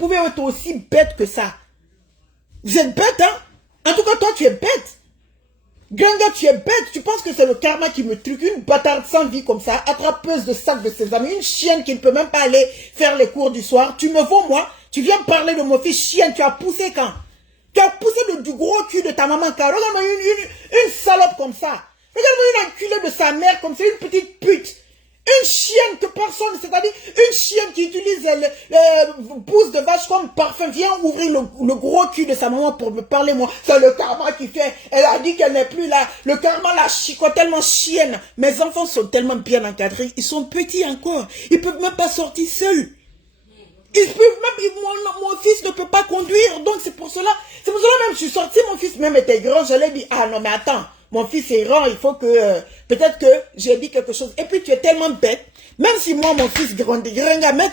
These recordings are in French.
pouvez être aussi bête que ça. Vous êtes bête, hein? En tout cas, toi, tu es bête. Gringa, tu es bête. Tu penses que c'est le karma qui me truque. Une bâtarde sans vie comme ça, attrapeuse de sacs de sésame, une chienne qui ne peut même pas aller faire les cours du soir. Tu me vaux, moi? Tu viens parler de mon fils chienne. Tu as poussé quand? Tu as poussé du gros cul de ta maman quand? Regarde-moi une salope comme ça. Regarde-moi une enculée de sa mère comme ça, une petite pute. Une chienne que personne, c'est-à-dire une chienne qui utilise le pouce de vache comme parfum, vient ouvrir le gros cul de sa maman pour me parler, moi. C'est le karma qui fait. Elle a dit qu'elle n'est plus là. Le karma la chicote tellement chienne. Mes enfants sont tellement bien encadrés. Ils sont petits encore. Ils peuvent même pas sortir seuls. Ils peuvent même, mon fils ne peut pas conduire. Donc c'est pour cela même, je suis sorti, mon fils même était grand. Je lui ai dit, ah non mais attends. Mon fils est grand, il faut que... peut-être que j'ai dit quelque chose. Et puis tu es tellement bête. Même si moi, mon fils grandit,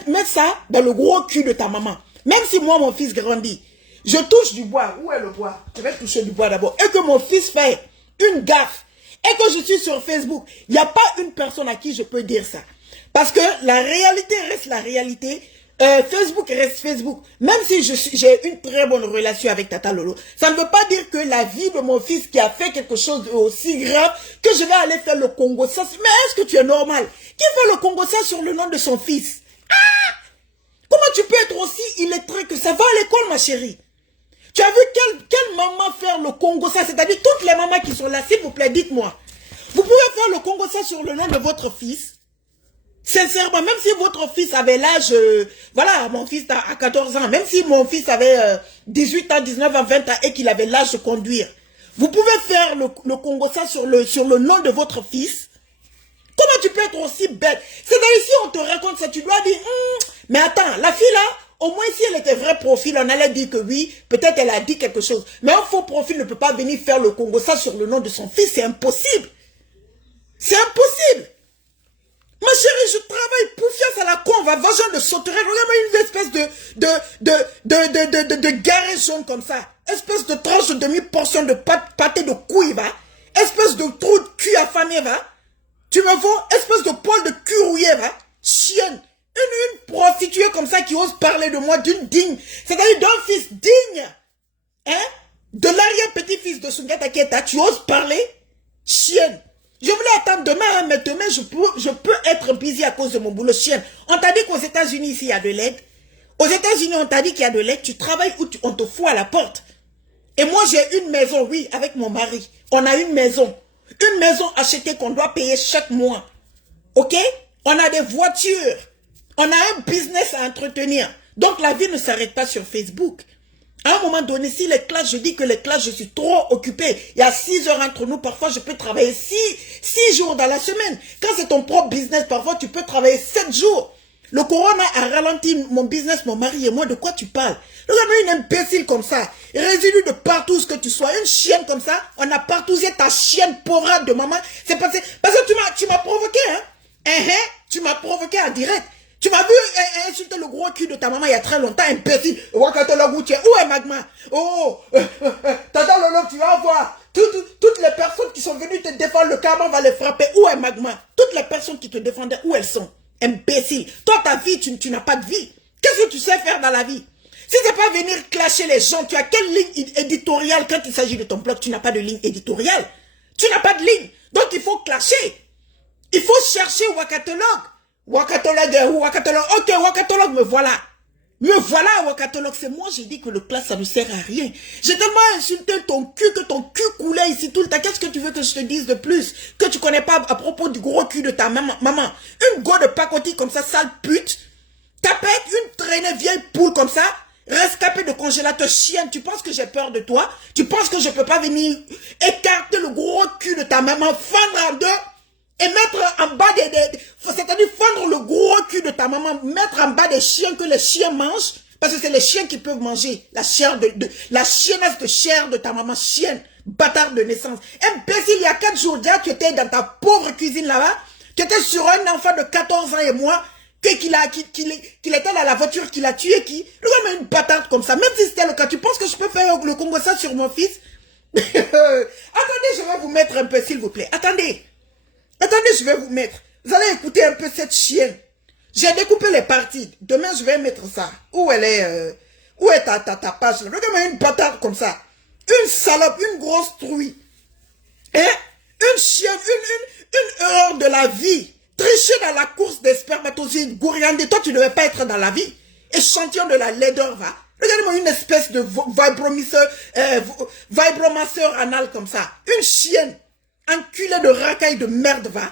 mets ça dans le gros cul de ta maman. Même si moi, mon fils grandit, je touche du bois. Où est le bois? Je vais toucher du bois d'abord. Et que mon fils fait une gaffe. Et que je suis sur Facebook. Il n'y a pas une personne à qui je peux dire ça. Parce que la réalité reste la réalité. Facebook reste Facebook. Même si j'ai une très bonne relation avec Tata Lolo, ça ne veut pas dire que la vie de mon fils qui a fait quelque chose aussi grave que je vais aller faire le Congo. Ça, mais est-ce que tu es normal? Qui fait le Congo ça sur le nom de son fils? Ah! Comment tu peux être aussi illettré que ça? Va à l'école, ma chérie. Tu as vu quelle maman faire le Congo ça? C'est-à-dire toutes les mamans qui sont là, s'il vous plaît, dites-moi. Vous pouvez faire le Congo ça sur le nom de votre fils? Sincèrement, même si votre fils avait l'âge, voilà, mon fils a 14 ans, même si mon fils avait 18 ans, 19 ans, 20 ans et qu'il avait l'âge de conduire, vous pouvez faire le Congo ça sur le nom de votre fils? Comment tu peux être aussi bête? C'est-à-dire, si on te raconte ça, tu dois dire, mais attends, la fille là, au moins si elle était vrai profil, on allait dire que oui, peut-être elle a dit quelque chose. Mais un faux profil ne peut pas venir faire le Congo ça sur le nom de son fils, c'est impossible. C'est impossible. Ma chérie, je travaille poufiasse à la con, va vagin de sauterelle. Regarde-moi une espèce de garé jaune comme ça. Espèce de tranche de demi-portion de pâté de couille, va. Espèce de trou de cul affamé, va. Tu me vois? Espèce de poil de cul rouillé, va. Chienne. Une prostituée comme ça qui ose parler de moi d'une digne. C'est-à-dire d'un fils digne. Hein? De l'arrière-petit-fils de Soungata Keita, tu oses parler? Chienne. Je voulais attendre demain, hein, mais demain, je peux être busy à cause de mon boulot chienne. On t'a dit qu'aux États-Unis, ici, il y a de l'aide. Aux États-Unis, on t'a dit qu'il y a de l'aide. Tu travailles où on te fout à la porte. Et moi, j'ai une maison, oui, avec mon mari. On a une maison. Une maison achetée qu'on doit payer chaque mois. OK? On a des voitures. On a un business à entretenir. Donc, la vie ne s'arrête pas sur Facebook. À un moment donné, si les classes, je dis que les classes, je suis trop occupée. Il y a 6 heures entre nous. Parfois, je peux travailler 6 jours dans la semaine. Quand c'est ton propre business, parfois, tu peux travailler 7 jours. Le corona a ralenti mon business, mon mari et moi. De quoi tu parles? Regarde une imbécile comme ça. Résidu de partout ce que tu sois. Une chienne comme ça. On a partousé ta chienne pauvre de maman. C'est parce que tu m'as provoqué, hein? Tu m'as provoqué en direct. Tu m'as vu insulter le gros cul de ta maman il y a très longtemps, imbécile. Où est Magma? Oh, Tata Lolo, tu vas voir. Toutes les personnes qui sont venues te défendre, le karma va les frapper. Où est Magma? Toutes les personnes qui te défendaient, où elles sont? Imbécile. Toi, ta vie, tu n'as pas de vie. Qu'est-ce que tu sais faire dans la vie? Si c'est pas venir clasher les gens, tu as quelle ligne éditoriale quand il s'agit de ton blog? Tu n'as pas de ligne éditoriale. Tu n'as pas de ligne. Donc, il faut clasher. Il faut chercher Wakatologue. Wakatologue, ok, Wakatologue, me voilà. Me voilà, Wakatologue. C'est moi, j'ai dit que le classe, ça ne sert à rien. J'ai tellement insulté ton cul que ton cul coulait ici tout le temps. Qu'est-ce que tu veux que je te dise de plus? Que tu connais pas à propos du gros cul de ta maman. Une go de pacotille comme ça, sale pute. Tapette, une traînée vieille poule comme ça. Rescapé de congélateur chienne. Tu penses que j'ai peur de toi? Tu penses que je peux pas venir écarter le gros cul de ta maman, fendre en deux? Et mettre en bas c'est-à-dire fendre le gros cul de ta maman, mettre en bas des chiens que les chiens mangent, parce que c'est les chiens qui peuvent manger la chair la chiennasse de chair de ta maman, chienne, bâtard de naissance. Imbécile, il y a 4 jours déjà, tu étais dans ta pauvre cuisine là-bas, tu étais sur un enfant de 14 ans et moi, qu'il était dans la voiture, qu'il a tué, regarde une bâtarde comme ça, même si c'était le cas, tu penses que je peux faire le Congo ça sur mon fils? Attendez, je vais vous mettre un peu, s'il vous plaît, attendez, je vais vous mettre. Vous allez écouter un peu cette chienne. J'ai découpé les parties. Demain, je vais mettre ça. Où elle est où est ta page? Regarde-moi une bâtarde comme ça. Une salope, une grosse trouille. Hein? Une chienne, une erreur de la vie. Tricher dans la course des spermatozoïdes. Gouriandé, toi, tu ne devais pas être dans la vie. Échantillon de la laideur, va. Regardez-moi une espèce de vibromasseur anal comme ça. Une chienne. Enculée de racaille de merde, va.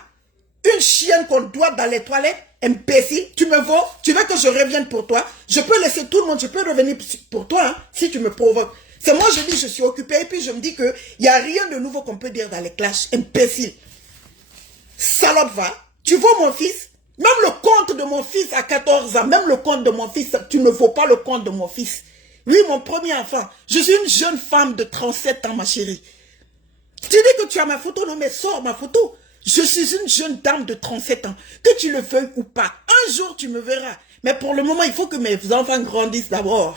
Une chienne qu'on doit dans les toilettes. Imbécile, tu me vois? Tu veux que je revienne pour toi? Je peux laisser tout le monde, je peux revenir pour toi, hein, si tu me provoques. C'est moi, je dis, je suis occupé, et puis je me dis qu'il n'y a rien de nouveau qu'on peut dire dans les clashs. Imbécile. Salope, va. Tu vois mon fils? Même le compte de mon fils à 14 ans, même le compte de mon fils, tu ne vaux pas le compte de mon fils. Oui, mon premier enfant. Je suis une jeune femme de 37 ans, ma chérie. Tu dis que tu as ma photo, non mais sors ma photo. Je suis une jeune dame de 37 ans. Que tu le veuilles ou pas, un jour tu me verras. Mais pour le moment, il faut que mes enfants grandissent d'abord.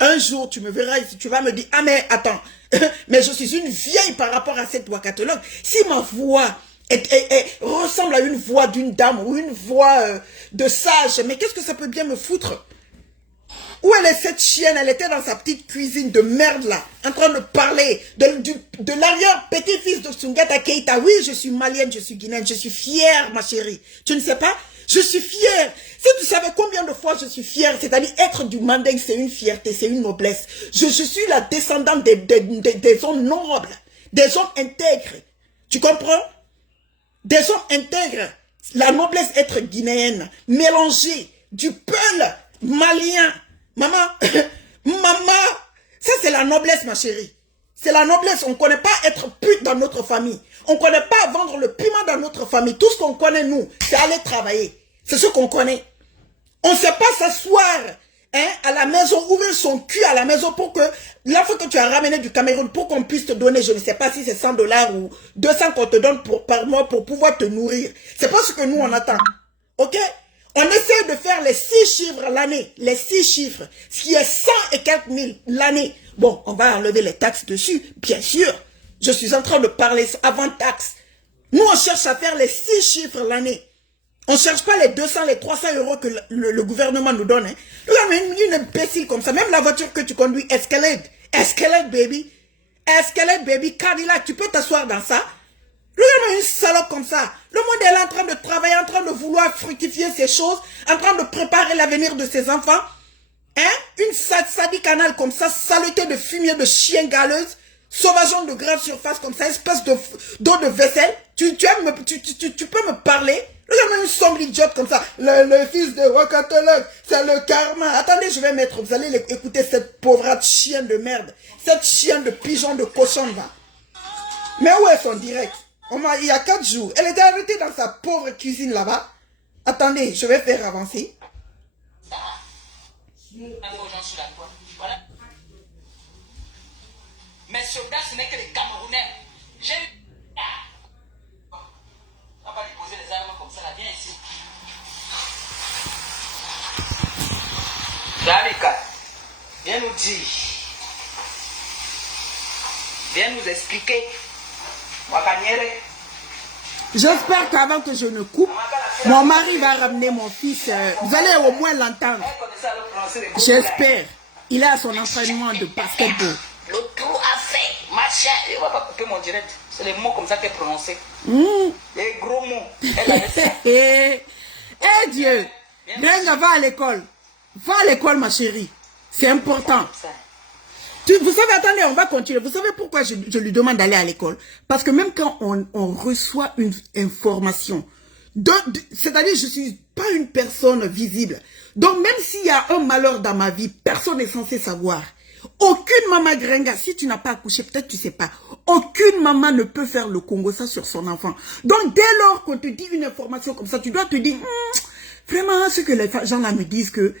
Un jour, tu me verras et tu vas me dire, ah mais attends, mais je suis une vieille par rapport à cette wakatologue. Si ma voix ressemble à une voix d'une dame ou une voix de sage, mais qu'est-ce que ça peut bien me foutre? Où elle est cette chienne? Elle était dans sa petite cuisine de merde là, en train de parler de l'arrière-petit-fils de Soundiata Keïta. Oui, je suis malienne, je suis guinéenne, je suis fière, ma chérie. Tu ne sais pas? Je suis fière. Si tu savais combien de fois je suis fière, c'est-à-dire être du Manding, c'est une fierté, c'est une noblesse. Je suis la descendante des hommes nobles, des hommes intègres. Tu comprends? Des hommes intègres. La noblesse être guinéenne, mélangée, du peul malien. Maman, maman, ça c'est la noblesse, ma chérie. C'est la noblesse. On ne connaît pas être pute dans notre famille. On ne connaît pas vendre le piment dans notre famille. Tout ce qu'on connaît, nous, c'est aller travailler. C'est ce qu'on connaît. On ne sait pas s'asseoir à la maison, ouvrir son cul à la maison pour que, la fois que tu as ramené du Cameroun, pour qu'on puisse te donner, je ne sais pas si c'est 100 $ ou 200 qu'on te donne par mois pour pouvoir te nourrir. C'est pas ce que nous on attend. Ok? On essaie de faire les 6 chiffres l'année, les 6 chiffres, ce qui est 100 et quelques mille l'année. Bon, on va enlever les taxes dessus, bien sûr. Je suis en train de parler avant taxes. Nous, on cherche à faire les 6 chiffres l'année. On ne cherche pas les 200, les 300 € que le gouvernement nous donne. Hein. Regarde, une imbécile comme ça, même la voiture que tu conduis, Escalade. Escalade, baby. Escalade, baby. Cadillac, tu peux t'asseoir dans ça. Regarde-moi une salope comme ça. Le monde est là en train de travailler, en train de vouloir fructifier ces choses, en train de préparer l'avenir de ses enfants. Hein? Une sadique anale comme ça, saleté de fumier de chien galeuse, sauvageon de grande surface comme ça, espèce d'eau de vaisselle. Tu peux me parler? Regarde-moi une sombre idiote comme ça. Le fils de Wakatologue, c'est le karma. Attendez, je vais mettre, vous allez écouter cette pauvre chienne de merde. Cette chienne de pigeon de cochon là. Mais où est son direct? Il y a 4 jours. Elle était arrêtée dans sa pauvre cuisine là-bas. Attendez, je vais faire avancer. Voilà. Mes soldats, ce n'est que les Camerounais. J'ai eu... On va pas déposer les armes comme ça, là. Viens ici. Jalika, viens nous dire. Viens nous expliquer. J'espère qu'avant que je ne coupe, mon mari va ramener mon fils. Vous allez au moins l'entendre. J'espère. Il est à son entraînement de basketball. Le trou a fait, machin. On va pas couper mon direct. C'est les mots comme ça qu'elle prononçait. Les gros mots. Eh Dieu. Renga, va à l'école. Va à l'école, ma chérie. C'est important. Vous savez, attendez, on va continuer. Vous savez pourquoi je lui demande d'aller à l'école? Parce que même quand on reçoit une information, c'est-à-dire je ne suis pas une personne visible. Donc même s'il y a un malheur dans ma vie, personne n'est censé savoir. Aucune maman gringa, si tu n'as pas accouché, peut-être tu ne sais pas. Aucune maman ne peut faire le Congo ça sur son enfant. Donc dès lors qu'on te dit une information comme ça, tu dois te dire, vraiment ce que les gens là me disent que,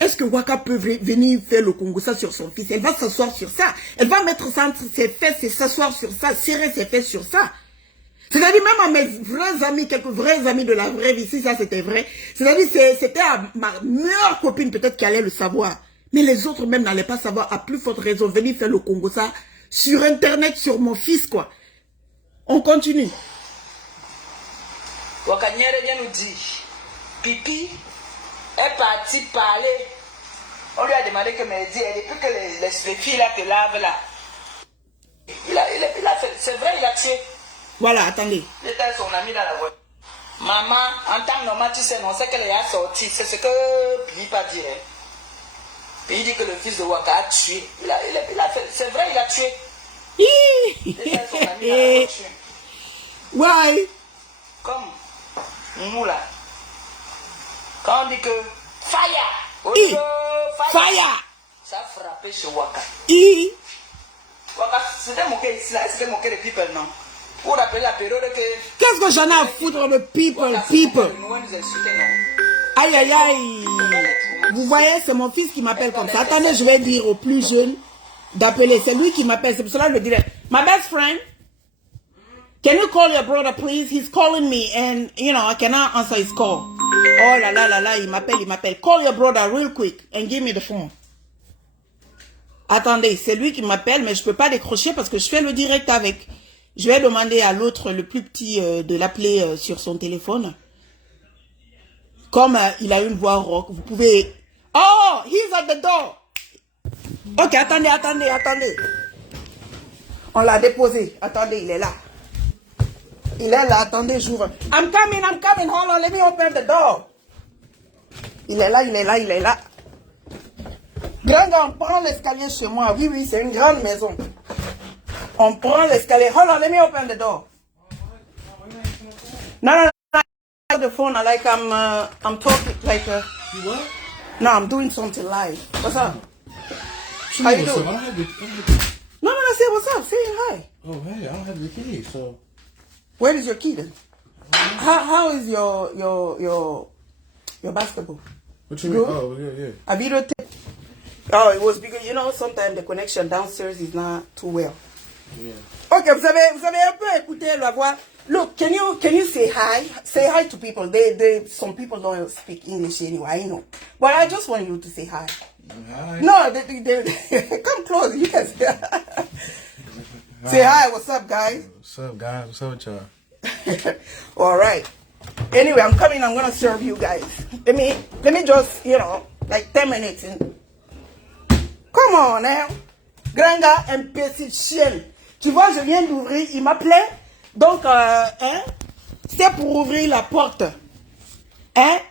est-ce que Waka peut venir faire le Congo ça sur son fils? Elle va s'asseoir sur ça. Elle va mettre ça entre ses fesses et s'asseoir sur ça, serrer ses fesses sur ça. C'est-à-dire même à mes vrais amis, quelques vrais amis de la vraie vie, si ça c'était vrai, c'est-à-dire c'était à ma meilleure copine peut-être qui allait le savoir. Mais les autres même n'allaient pas savoir, à plus forte raison, venir faire le Congo ça sur Internet, sur mon fils quoi. On continue. Wakanyere vient nous dire, pipi est partie parler. On lui a demandé que Mehdi, depuis que les filles là te lavent là, c'est vrai, il a tué. Voilà, attendez. Il était son ami dans la voiture. Maman, en temps normal, tu sais, on sait qu'elle est sortie. C'est ce que Puis pas dit. Hein. Puis il dit que le fils de Waka a tué. C'est vrai, il a tué. Il était son ami dans la voiture. Ouais. Comme nous là. Quand on dit que fire, Fire. ça a frappé chez Waka. Waka, c'était moqué ici là, c'était moqué de people, non? Pour appeler la période que. Qu'est-ce que j'en ai à foutre de people? Aïe aïe aïe. Vous voyez, c'est mon fils qui m'appelle comme ça. Attendez, je vais dire aux plus jeunes d'appeler. C'est lui qui m'appelle. C'est pour cela que je le dirais. My best friend, can you call your brother, please? He's calling me and, you know, I cannot answer his call. Oh là là là là, il m'appelle. Call your brother real quick and give me the phone. Attendez, c'est lui qui m'appelle, mais je ne peux pas décrocher parce que je fais le direct avec. Je vais demander à l'autre, le plus petit, de l'appeler sur son téléphone. Comme il a une voix rock, vous pouvez... Oh, he's at the door. Ok, attendez. On l'a déposé. Attendez, il est là. Attendez, j'ouvre. I'm coming. Hold on, let me open the door. Il est là. Grand gars, on prend l'escalier chez moi. Oui, c'est une grande maison. On prend l'escalier. Hold on, let me open the door. No. The phone, like I'm talking like You what? No, I'm doing something live. What's up? Sure, How you what's doing? up? I don't have the, No, say what's up. Say hi. oh, hey, I don't have the key, so. Where is your key then? How is your basketball? What you mean? Good? Oh, yeah. A video tape? Oh, it was because, you know, sometimes the connection downstairs is not too well. Yeah. Ok, vous avez un peu écouté la voix. Look, can you say hi? Say hi to people. Some people don't speak English anyway, I know. But I just want you to say hi. Hi. No, they come close. You can say hi. Say hi. What's up, guys? What's up, guys? What's up with y'all? All right. Anyway, I'm coming. I'm gonna serve you guys. Let me just, you know, like 10 minutes. Come on, now. Grand gars, imbécile chienne. Tu vois, je viens d'ouvrir. Il m'appelait. Donc, c'était pour ouvrir la porte.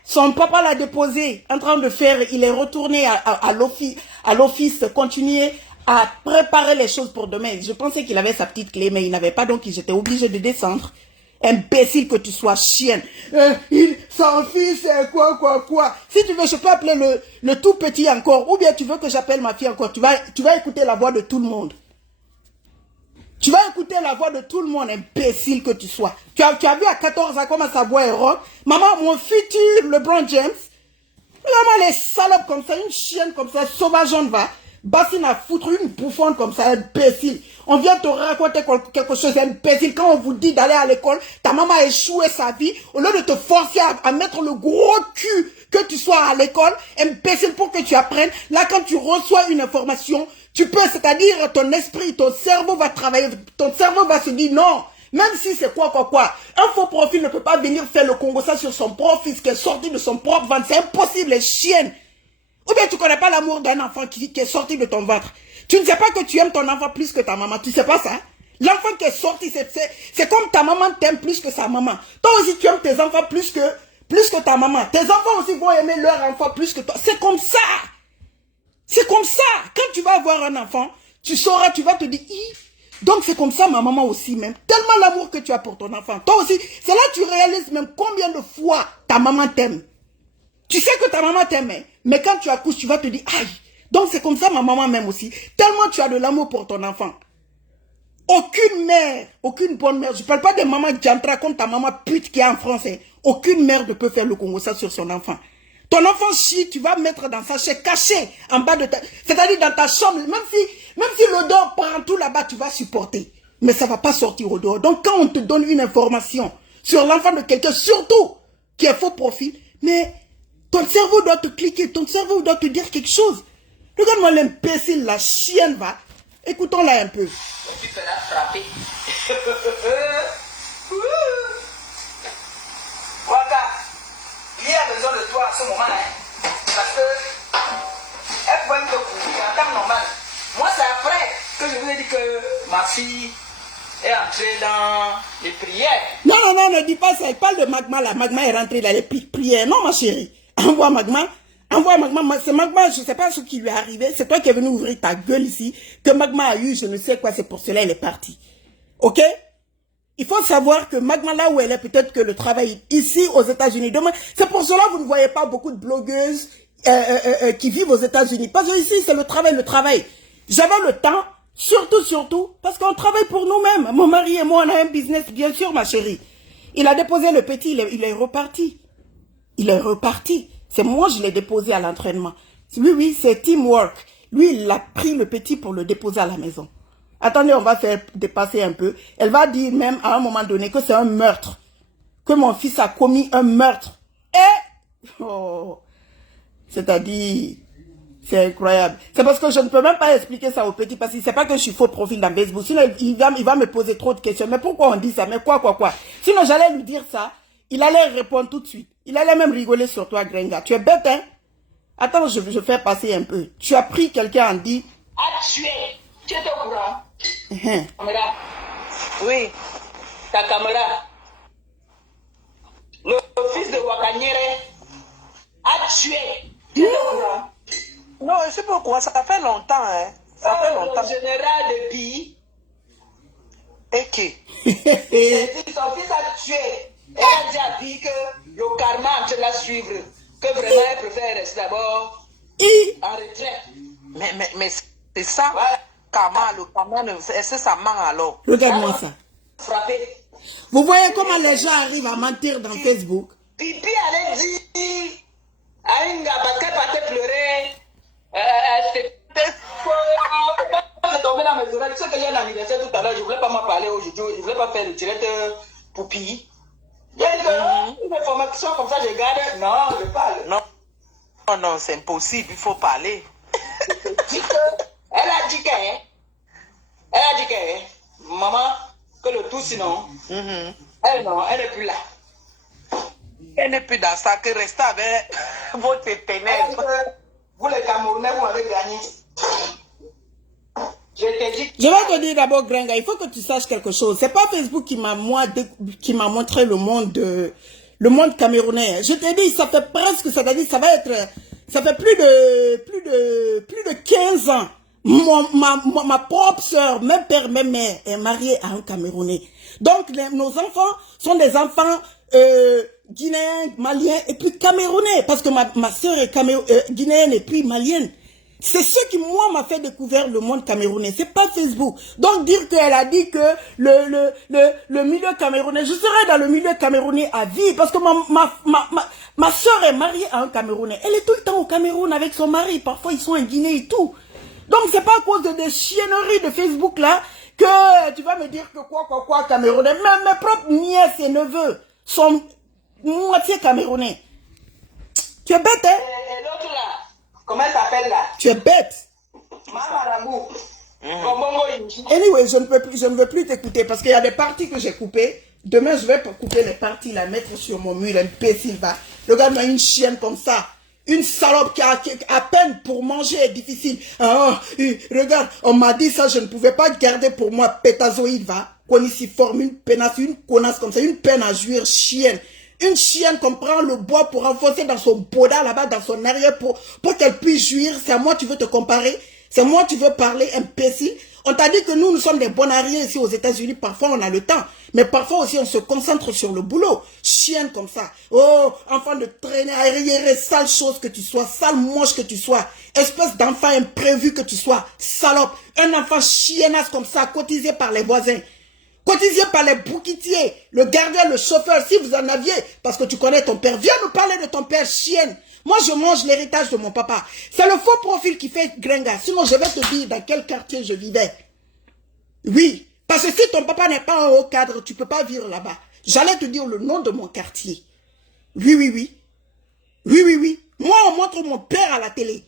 Son papa l'a déposé, en train de faire, il est retourné à l'office, continuer à préparer les choses pour demain. Je pensais qu'il avait sa petite clé, mais il n'avait pas, donc j'étais obligé de descendre. Imbécile que tu sois, chienne. Son fils, quoi. Si tu veux, je peux appeler le tout petit encore, ou bien tu veux que j'appelle ma fille encore. Tu vas écouter la voix de tout le monde. Tu vas écouter la voix de tout le monde, imbécile que tu sois. Tu as vu à 14 ans comment sa voix est rock. Maman, mon futur LeBron James. Vraiment les salopes comme ça, une chienne comme ça, sauvageonne va. Bassine à foutre, une bouffonne comme ça, imbécile. On vient te raconter quelque chose, imbécile. Quand on vous dit d'aller à l'école, ta maman a échoué sa vie. Au lieu de te forcer à mettre le gros cul que tu sois à l'école, imbécile, pour que tu apprennes. Là, quand tu reçois une information, tu peux, c'est-à-dire ton esprit, ton cerveau va travailler, ton cerveau va se dire non, même si c'est quoi. Un faux profil ne peut pas venir faire le Congo ça sur son propre fils qui est sorti de son propre ventre. C'est impossible, les chiennes. Ou bien tu connais pas l'amour d'un enfant qui est sorti de ton ventre. Tu ne sais pas que tu aimes ton enfant plus que ta maman. Tu sais pas ça? L'enfant qui est sorti, c'est comme ta maman t'aime plus que sa maman. Toi aussi, tu aimes tes enfants plus que ta maman. Tes enfants aussi vont aimer leur enfant plus que toi. C'est comme ça. C'est comme ça. Quand tu vas avoir un enfant, tu sauras, tu vas te dire, donc c'est comme ça ma maman aussi même. Tellement l'amour que tu as pour ton enfant. Toi aussi, c'est là que tu réalises même combien de fois ta maman t'aime. Tu sais que ta maman t'aime, mais quand tu accouches, tu vas te dire, aïe. Donc c'est comme ça ma maman m'aime aussi. Tellement tu as de l'amour pour ton enfant. Aucune mère, aucune bonne mère, je ne parle pas de maman Djantra comme ta maman pute qui est en français. Aucune mère ne peut faire le Congo ça sur son enfant. Ton enfant chie, tu vas mettre dans sa chaise cachée en bas de ta... C'est-à-dire dans ta chambre, même si l'odeur prend tout là-bas, tu vas supporter. Mais ça ne va pas sortir au dehors. Donc quand on te donne une information sur l'enfant de quelqu'un, surtout qui est faux profil, mais ton cerveau doit te cliquer, ton cerveau doit te dire quelque chose. Regarde-moi l'imbécile, la chienne va. Écoutons-la un peu. Tu peux la frapper. Waka, il a besoin de toi à ce moment-là. ma fille est entrée dans les prières. Non, non, non, ne dis pas ça. Il parle de Magma là. Magma est rentré dans les prières. Non, ma chérie. Envoie Magma. Envoie Magma. C'est Magma, je ne sais pas ce qui lui est arrivé. C'est toi qui es venu ouvrir ta gueule ici. Que Magma a eu, je ne sais quoi. C'est pour cela qu'elle est partie. Ok? Il faut savoir que Magma, là où elle est, peut-être que le travail ici aux États-Unis. Demain, c'est pour cela que vous ne voyez pas beaucoup de blogueuses qui vivent aux États-Unis. Parce que ici, c'est le travail, le travail. J'avais le temps, surtout, parce qu'on travaille pour nous-mêmes. Mon mari et moi, on a un business, bien sûr, ma chérie. Il a déposé le petit, il est reparti. Il est reparti. C'est moi, je l'ai déposé à l'entraînement. Oui, c'est teamwork. Lui, il a pris le petit pour le déposer à la maison. Attendez, on va faire dépasser un peu. Elle va dire même à un moment donné que c'est un meurtre. Que mon fils a commis un meurtre. C'est-à-dire, c'est incroyable. C'est parce que je ne peux même pas expliquer ça au petit, parce qu'il ne sait pas que je suis faux profil dans Facebook. Sinon, il va me poser trop de questions. Mais pourquoi on dit ça? Mais quoi? Sinon, j'allais lui dire ça. Il allait répondre tout de suite. Il allait même rigoler sur toi, Grenga. Tu es bête, hein? Attends, je fais passer un peu. Tu as pris quelqu'un en dit... A tué. Tu étais au courant? Caméra. Oui. Ta caméra. Le fils de Wakanyere a tué. Tu étais au courant? Non, je sais pas pourquoi. Ça fait longtemps, hein. Ça fait longtemps. Le général de Pi. Et qui? Son fils a tué. Elle a dit à Pi que le karma est en train de la suivre. Que vraiment elle préfère rester d'abord en retraite. Mais c'est ça. Voilà. Le karma, est-ce que ça ment alors? Regarde-moi ça. Frappé. Vous voyez comment les gens arrivent à mentir dans Facebook? Pipi allait dire à une gars parce qu'elle partait pleurer. C'était tombé dans mes oreilles. Tu sais que j'ai un anniversaire tout à l'heure. Je ne voulais pas m'en parler aujourd'hui. Je ne voulais pas faire le direct Poupi. J'ai dit que une information comme ça, je garde. Non, je parle. Non, c'est impossible. Il faut parler. Elle a dit que, maman, que le tout sinon, elle n'est plus là. Elle n'est plus dans ça, que rester avec votre ténèbre. Vous les Camerounais, vous m'avez gagné. Je t'ai dit. Je vais te dire d'abord, Grenga, il faut que tu saches quelque chose. C'est pas Facebook qui m'a montré le monde camerounais. Je t'ai dit, ça fait presque, c'est-à-dire, ça fait plus de 15 ans. Ma propre soeur, même père, même mère, est mariée à un Camerounais. Donc, nos enfants sont des enfants guinéens, maliens et puis camerounais. Parce que ma soeur est guinéenne et puis malienne. C'est ce qui, moi, m'a fait découvrir le monde camerounais. C'est pas Facebook. Donc, dire qu'elle a dit que le milieu camerounais, je serai dans le milieu camerounais à vie. Parce que ma soeur est mariée à un Camerounais. Elle est tout le temps au Cameroun avec son mari. Parfois, ils sont en Guinée et tout. Donc, c'est pas à cause de des chienneries de Facebook, là, que tu vas me dire que quoi, Camerounais. Même mes propres nièces et neveux sont moitié Camerounais. Tu es bête, hein? Et l'autre là, comment elle s'appelle là? Tu es bête. Mamarabou. Anyway, je ne veux plus t'écouter parce qu'il y a des parties que j'ai coupées. Demain, je vais couper les parties, la mettre sur mon mur, imbécile, va. Regarde-moi une chienne comme ça. Une salope qui a à peine pour manger est difficile. Regarde, on m'a dit ça, je ne pouvais pas garder pour moi pétazoïde, va. Qu'on ici forme une penasse, une connasse comme ça, une peine à jouir, chienne. Une chienne qu'on prend le bois pour enfoncer dans son boda là-bas, dans son arrière pour qu'elle puisse jouir. C'est à moi tu veux te comparer? C'est moi tu veux parler, imbécile? On t'a dit que nous sommes des bons arrières ici aux États-Unis. Parfois, on a le temps. Mais parfois aussi, on se concentre sur le boulot. Chienne comme ça. Oh, enfant de traîner, arriéré, sale chose que tu sois, sale moche que tu sois. Espèce d'enfant imprévu que tu sois. Salope. Un enfant chiennasse comme ça, cotisé par les voisins. Cotisé par les bouquetiers, le gardien, le chauffeur, si vous en aviez, parce que tu connais ton père. Viens me parler de ton père, chienne. Moi, je mange l'héritage de mon papa. C'est le faux profil qui fait Grenga. Sinon, je vais te dire dans quel quartier je vivais. Oui, parce que si ton papa n'est pas en haut cadre, tu ne peux pas vivre là-bas. J'allais te dire le nom de mon quartier. Oui. Moi, on montre mon père à la télé.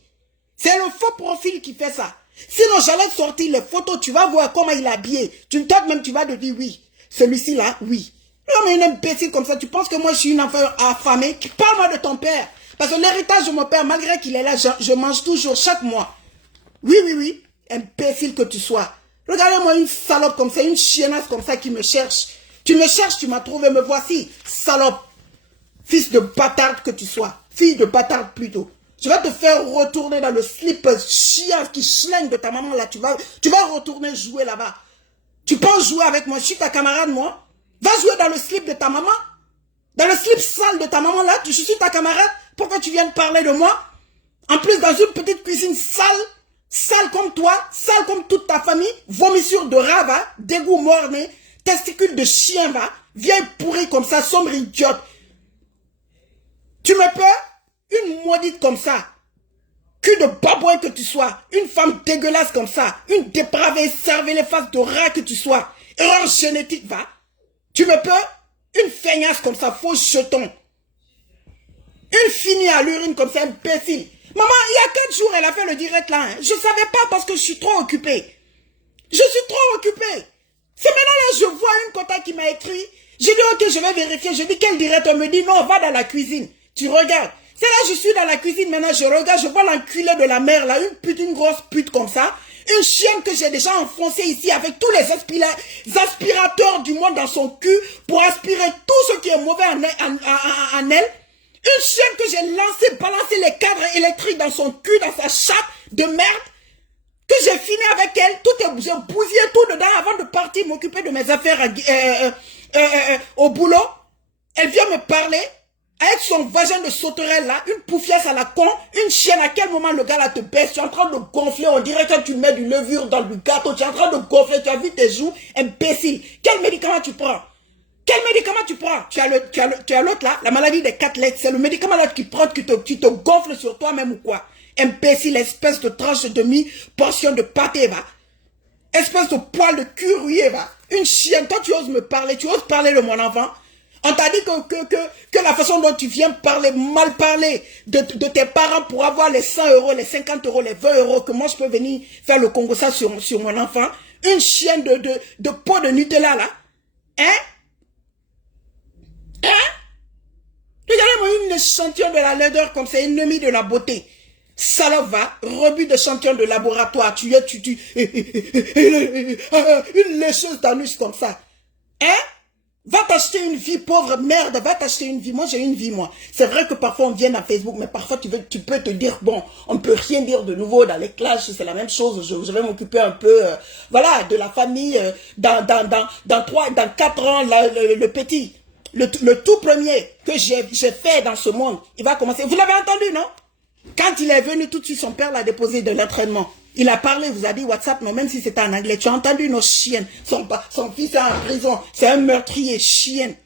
C'est le faux profil qui fait ça. Sinon, j'allais sortir les photos, tu vas voir comment il est habillé. Toi même, tu vas te dire oui. Celui-ci là, oui. Non, mais un imbécile comme ça, tu penses que moi, je suis une enfant affamée? Parle-moi de ton père. Parce que l'héritage de mon père, malgré qu'il est là, je mange toujours chaque mois. Oui. Imbécile que tu sois. Regardez-moi une salope comme ça, une chiennasse comme ça qui me cherche. Tu me cherches, tu m'as trouvé, me voici. Salope. Fils de bâtard que tu sois. Fille de bâtard plutôt. Je vais te faire retourner dans le slip chien qui schlingue de ta maman là. Tu vas retourner jouer là-bas. Tu penses jouer avec moi? Je suis ta camarade, moi. Va jouer dans le slip de ta maman. Dans le slip sale de ta maman là. Je suis ta camarade. Pourquoi tu viens de parler de moi? En plus, dans une petite cuisine sale. Sale comme toi. Sale comme toute ta famille. Vomissure de rat, va. Dégoût morné. Testicules de chien, va. Vieille pourrie comme ça. Sombre idiote. Tu me peux? Une maudite comme ça. Cul de babouin que tu sois. Une femme dégueulasse comme ça. Une dépravée, cervelée face de rat que tu sois. Erreur génétique, va. Tu me peux? Une feignasse comme ça, faux jeton. Une finie à l'urine comme ça, imbécile. Maman, il y a 4 jours, elle a fait le direct là. Hein. Je savais pas parce que je suis trop occupée. Je suis trop occupée. C'est maintenant là, je vois une contact qui m'a écrit. J'ai dit, ok, je vais vérifier. Je dis, quel direct? Elle me dit, non, va dans la cuisine. Tu regardes. C'est là, je suis dans la cuisine maintenant, je regarde, je vois l'enculé de la mère là, une grosse pute comme ça. Une chienne que j'ai déjà enfoncée ici avec tous les aspirateurs du monde dans son cul pour aspirer tout ce qui est mauvais en elle. Une chienne que j'ai balancé les cadres électriques dans son cul, dans sa chatte de merde. Que j'ai fini avec elle, j'ai bousillé tout dedans avant de partir m'occuper de mes affaires au boulot. Elle vient me parler. Avec son vagin de sauterelle là, une poufiasse à la con, une chienne, à quel moment le gars là te baisse, tu es en train de gonfler, on dirait que tu mets du levure dans le gâteau, tu es en train de gonfler, tu as vu tes joues, imbécile. Quel médicament tu prends? Quel médicament tu prends? Tu as l'autre là, la maladie des 4 lettres, c'est le médicament là qui prend, qui te gonfle sur toi-même ou quoi? Imbécile, espèce de tranche de demi-portion de pâté, va. Espèce de poil de cul rouillé, va. Une chienne, toi tu oses me parler, tu oses parler de mon enfant? On t'a dit que la façon dont tu viens mal parler de tes parents pour avoir les 100 euros, les 50 euros, les 20 euros, que moi je peux venir faire le Congo ça sur mon enfant. Une chienne de peau de Nutella là. Hein? Hein? Regardez-moi une échantillon de la laideur comme ça, ennemie de la beauté. Salope va, rebut d'échantillon de laboratoire. Tu une lécheuse d'anus comme ça. Hein? Va t'acheter une vie, pauvre merde, va t'acheter une vie. Moi, j'ai une vie, moi. C'est vrai que parfois, on vient à Facebook, mais parfois, tu peux te dire, bon, on peut rien dire de nouveau dans les classes, c'est la même chose. Je vais m'occuper un peu, voilà, de la famille, dans 4 ans, le petit, le tout premier que j'ai fait dans ce monde, il va commencer. Vous l'avez entendu, non? Quand il est venu, tout de suite, son père l'a déposé de l'entraînement. Il a parlé, vous a dit WhatsApp, mais même si c'était en anglais, tu as entendu nos chiennes. Son fils est en prison, c'est un meurtrier, chienne.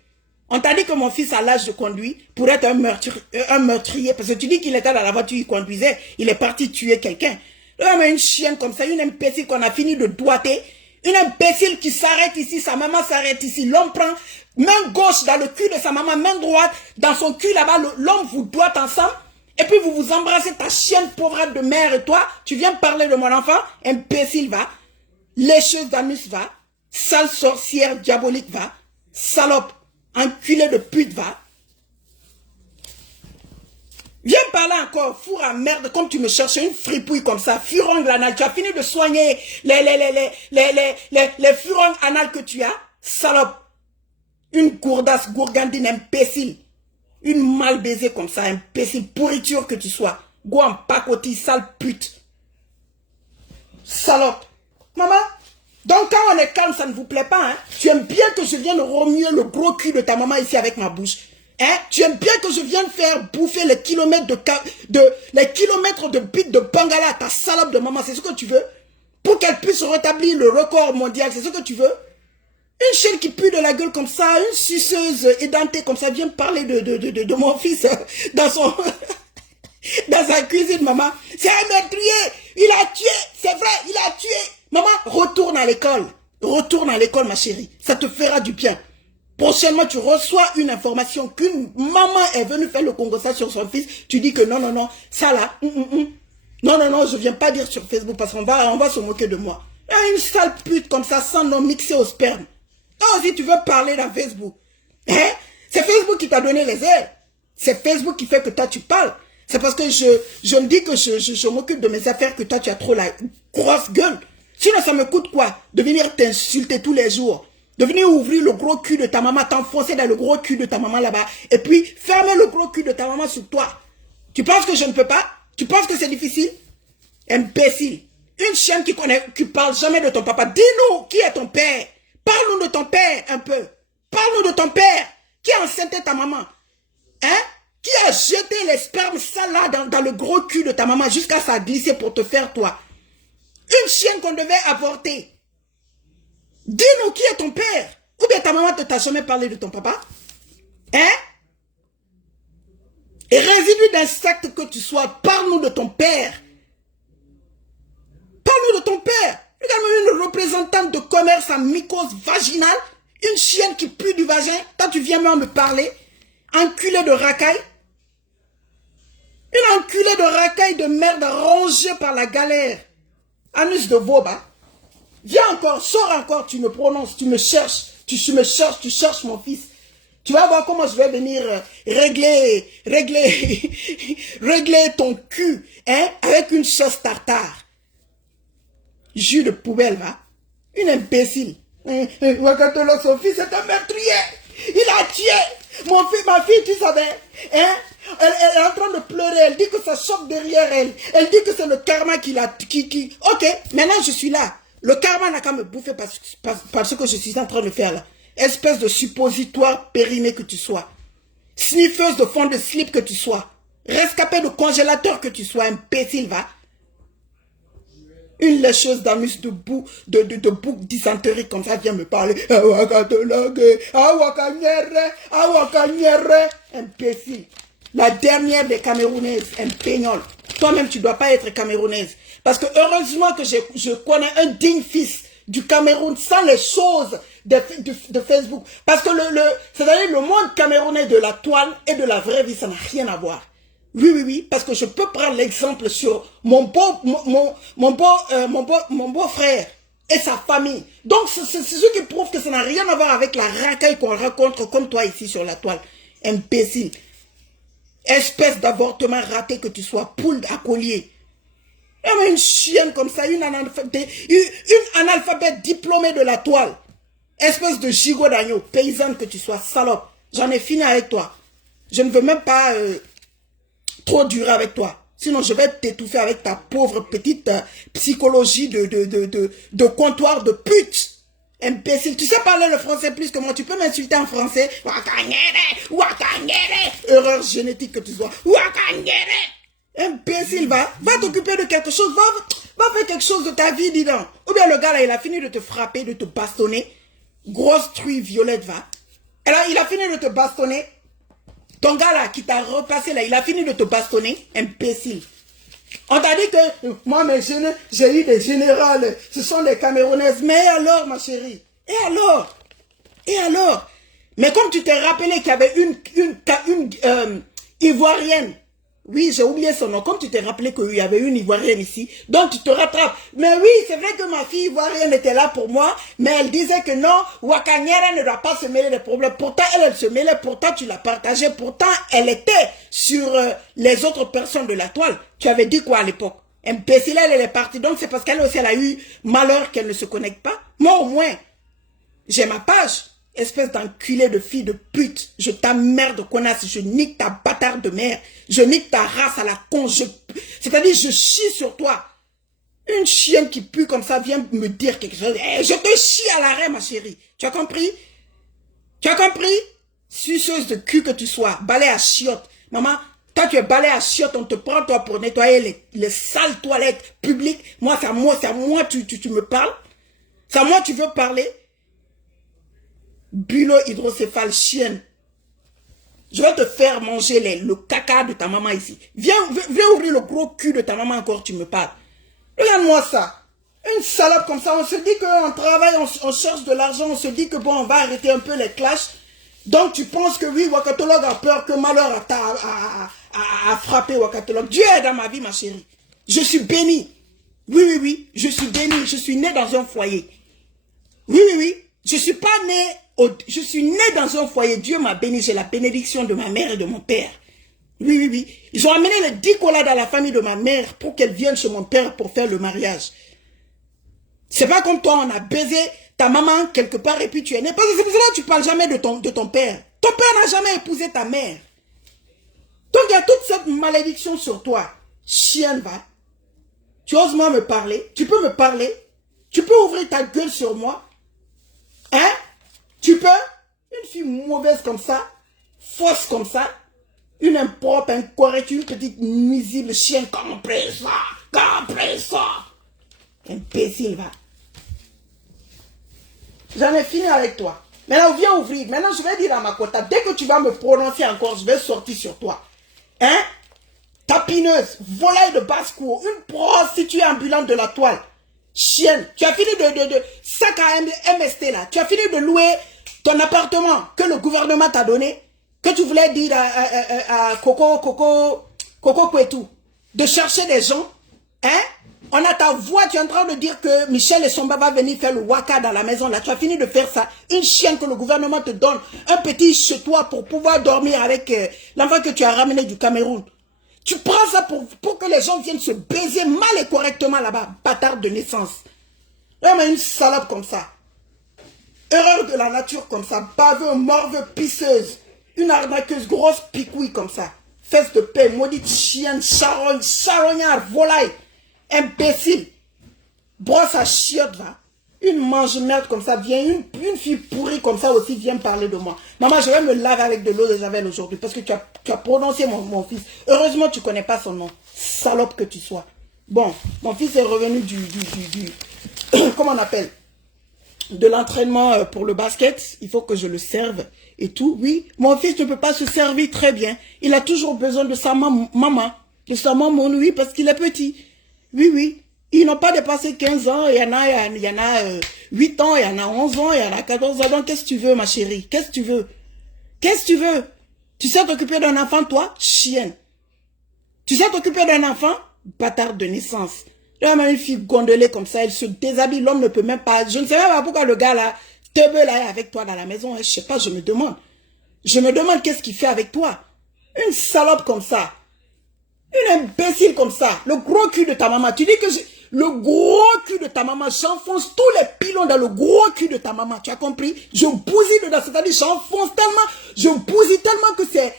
On t'a dit que mon fils a l'âge de conduire pour être un meurtrier, parce que tu dis qu'il était dans la voiture, il conduisait, il est parti tuer quelqu'un. Là, mais une chienne comme ça, une imbécile qu'on a fini de doigter, une imbécile qui s'arrête ici, sa maman s'arrête ici, l'homme prend main gauche dans le cul de sa maman, main droite dans son cul là-bas, l'homme vous doite ensemble. Et puis vous vous embrassez, ta chienne pauvre de mère et toi, tu viens parler de mon enfant, imbécile va, lécheuse d'anus va, sale sorcière diabolique va, salope, enculé de pute va. Viens parler encore, four à merde, comme tu me cherchais une fripouille comme ça, furongle anal, tu as fini de soigner les furongles anal que tu as, salope, une gourdasse, gourgandine, imbécile. Une mal baisée comme ça, imbécile, pourriture que tu sois. Go en pacotille, sale pute. Salope. Maman, donc quand on est calme, ça ne vous plaît pas, hein? Tu aimes bien que je vienne remuer le gros cul de ta maman ici avec ma bouche. Hein? Tu aimes bien que je vienne faire bouffer les kilomètres de bite de Bangala à ta salope de maman, c'est ce que tu veux? Pour qu'elle puisse rétablir le record mondial, c'est ce que tu veux? Une chienne qui pue de la gueule comme ça, une suceuse édentée comme ça, vient parler de mon fils dans sa cuisine, maman. C'est un meurtrier, il a tué, c'est vrai, il a tué. Maman, retourne à l'école. Retourne à l'école, ma chérie. Ça te fera du bien. Prochainement, tu reçois une information qu'une maman est venue faire le Congo ça sur son fils. Tu dis que non, ça là, non, je viens pas dire sur Facebook parce qu'on va se moquer de moi. Une sale pute comme ça, sans nom mixé au sperme. Oh, si tu veux parler dans Facebook, hein? C'est Facebook qui t'a donné les ailes. C'est Facebook qui fait que toi tu parles. C'est parce que je me dis que je m'occupe de mes affaires que toi tu as trop la grosse gueule. Sinon, ça me coûte quoi? De venir t'insulter tous les jours. De venir ouvrir le gros cul de ta maman, t'enfoncer dans le gros cul de ta maman là-bas. Et puis, fermer le gros cul de ta maman sur toi. Tu penses que je ne peux pas? Tu penses que c'est difficile? Imbécile. Une chienne qui parle jamais de ton papa. Dis-nous qui est ton père. Parle-nous de ton père un peu. Parle-nous de ton père. Qui a enceinté ta maman? Hein? Qui a jeté les spermes sales là dans le gros cul de ta maman jusqu'à ça glisser pour te faire toi? Une chienne qu'on devait avorter. Dis-nous qui est ton père. Ou bien ta maman ne t'a jamais parlé de ton papa? Hein? Et résidu d'insectes que tu sois, parle-nous de ton père. Parle-nous de ton père. Regarde-moi une représentante de commerce en mycose vaginale. Une chienne qui pue du vagin. Toi, tu viens même me parler. Enculé de racaille. Une enculée de racaille de merde rongée par la galère. Anus de Voba. Viens encore, sors encore, tu me prononces, tu me cherches. Tu cherches mon fils. Tu vas voir comment je vais venir régler ton cul, hein, avec une sauce tartare. Jus de poubelle, va. Une imbécile. Wakatolog, son fils est un meurtrier. Il a tué ma fille, tu savais, hein? Elle est en train de pleurer, elle dit que ça choque derrière elle. Elle dit que c'est le karma Ok, maintenant je suis là. Le karma n'a qu'à me bouffer parce que je suis en train de faire là. Espèce de suppositoire périmé que tu sois. Sniffeuse de fond de slip que tu sois. Rescapé de congélateur que tu sois, imbécile, va. Une lécheuse d'anus de bouc dysenterique comme ça vient me parler. Imbécile. La dernière des Camerounaises, un peignol. Toi-même, tu ne dois pas être camerounaise. Parce que heureusement que je connais un digne fils du Cameroun sans les choses de Facebook. Parce que c'est-à-dire le monde camerounais de la toile et de la vraie vie, ça n'a rien à voir. Oui, parce que je peux prendre l'exemple sur mon beau-frère et sa famille. Donc, c'est ce qui prouve que ça n'a rien à voir avec la racaille qu'on rencontre comme toi ici sur la toile. Imbécile. Espèce d'avortement raté que tu sois, poule à collier. Une chienne comme ça, une analphabète diplômée de la toile. Espèce de gigot d'agneau, paysanne que tu sois, salope. J'en ai fini avec toi. Je ne veux même pas trop durer avec toi. Sinon, je vais t'étouffer avec ta pauvre petite psychologie de comptoir de pute. Imbécile. Tu sais parler le français plus que moi. Tu peux m'insulter en français. Wakanyere. Erreur génétique que tu sois. Wakanyere. Imbécile, va t'occuper de quelque chose. Va faire quelque chose de ta vie, dis donc. Ou bien le gars là, il a fini de te frapper, de te bastonner. Grosse truie violette, va. Et là, il a fini de te bastonner. Ton gars là, qui t'a repassé là, il a fini de te bastonner. Imbécile. On t'a dit que moi, j'ai eu des générales, ce sont des Camerounaises. Mais alors, ma chérie? Et alors? Mais comme tu t'es rappelé qu'il y avait une Ivoirienne, oui, j'ai oublié son nom, comme tu t'es rappelé qu'il y avait une Ivoirienne ici, donc tu te rattrapes. Mais oui, c'est vrai que ma fille Ivoirienne était là pour moi, mais elle disait que non, Wakanyere ne doit pas se mêler des problèmes. Pourtant, elle se mêlait, pourtant tu l'as partagée, pourtant elle était sur les autres personnes de la toile. Tu avais dit quoi à l'époque? Imbécile, elle est partie, donc c'est parce qu'elle aussi, elle a eu malheur qu'elle ne se connecte pas. Moi au moins, j'ai ma page. Espèce d'enculé de fille de pute. Je t'emmerde, connasse. Je nique ta bâtarde de mère. Je nique ta race à la con. C'est-à-dire, je chie sur toi. Une chienne qui pue comme ça vient me dire quelque chose. Hey, je te chie à l'arrêt, ma chérie. Tu as compris? Tu as compris? Suceuse de cul que tu sois. Balai à chiottes. Maman, toi, tu es balai à chiottes. On te prend, toi, pour nettoyer les sales toilettes publiques. Moi, c'est à moi, tu me parles. C'est à moi, tu veux parler. Bulot hydrocéphale chienne. Je vais te faire manger le caca de ta maman ici. Viens ouvrir le gros cul de ta maman encore, tu me parles. Regarde-moi ça. Une salope comme ça, on se dit qu'on travaille, on cherche de l'argent, on se dit que bon, on va arrêter un peu les clashs. Donc tu penses que oui, Wakatolog a peur que malheur a frappé Wakatolog. Dieu est dans ma vie, ma chérie. Je suis bénie. Oui, je suis bénie. Je suis née dans un foyer. Oui. Je suis pas née. Je suis née dans un foyer. Dieu m'a béni. J'ai la bénédiction de ma mère et de mon père. Oui. Ils ont amené les 10 colas dans la famille de ma mère pour qu'elle vienne chez mon père pour faire le mariage. C'est pas comme toi, on a baisé ta maman quelque part et puis tu es né. Parce que c'est pour cela que tu parles jamais de ton père. Ton père n'a jamais épousé ta mère. Donc il y a toute cette malédiction sur toi. Chienne, va. Tu oses moi me parler? Tu peux me parler? Tu peux ouvrir ta gueule sur moi? Hein? Tu peux? Une fille mauvaise comme ça, fausse comme ça, une impropre, incorrecte, une petite nuisible chienne compresseur. Imbécile, va. J'en ai fini avec toi. Maintenant, viens ouvrir. Maintenant, je vais dire à ma quota, dès que tu vas me prononcer encore, je vais sortir sur toi. Hein? Tapineuse, volaille de basse-cour, une prostituée ambulante de la toile. Chienne, tu as fini de sac à MST là. Tu as fini de louer ton appartement que le gouvernement t'a donné, que tu voulais dire à Coco Kwetu, de chercher des gens. Hein? On a ta voix, tu es en train de dire que Michel et Somba va venir faire le waka dans la maison là. Tu as fini de faire ça. Une chienne que le gouvernement te donne, un petit chez toi pour pouvoir dormir avec l'enfant que tu as ramené du Cameroun. Tu prends ça pour que les gens viennent se baiser mal et correctement là-bas. Bâtard de naissance. Là, mais une salope comme ça. Erreur de la nature comme ça. Baveux, morveux, pisseuse. Une arnaqueuse, grosse picouille comme ça. Fesse de paix, maudite chienne, charognard, volaille. Imbécile. Brosse à chiotte, va. Une mange-merde comme ça vient, une fille pourrie comme ça aussi vient parler de moi. Maman, je vais me laver avec de l'eau de Javel aujourd'hui parce que tu as prononcé mon fils. Heureusement, tu ne connais pas son nom. Salope que tu sois. Bon, mon fils est revenu comment on appelle? De l'entraînement pour le basket. Il faut que je le serve et tout. Oui, mon fils ne peut pas se servir très bien. Il a toujours besoin de sa maman. De sa maman, oui, parce qu'il est petit. Oui, oui. Ils n'ont pas dépassé 15 ans, il y en a 8 ans, il y en a 11 ans, il y en a 14 ans. Donc, qu'est-ce que tu veux, ma chérie? Qu'est-ce que tu veux? Qu'est-ce que tu veux? Tu sais t'occuper d'un enfant, toi? Chienne. Tu sais t'occuper d'un enfant? Bâtard de naissance. Là, même une fille gondolée comme ça, elle se déshabille, l'homme ne peut même pas. Je ne sais même pas pourquoi le gars là, Tebe là est avec toi dans la maison. Je sais pas, je me demande. Je me demande qu'est-ce qu'il fait avec toi. Une salope comme ça. Une imbécile comme ça. Le gros cul de ta maman. Tu dis que le gros cul de ta maman, j'enfonce tous les pilons dans le gros cul de ta maman. Tu as compris? Je bousille dedans. C'est-à-dire, j'enfonce tellement, je bousille tellement que c'est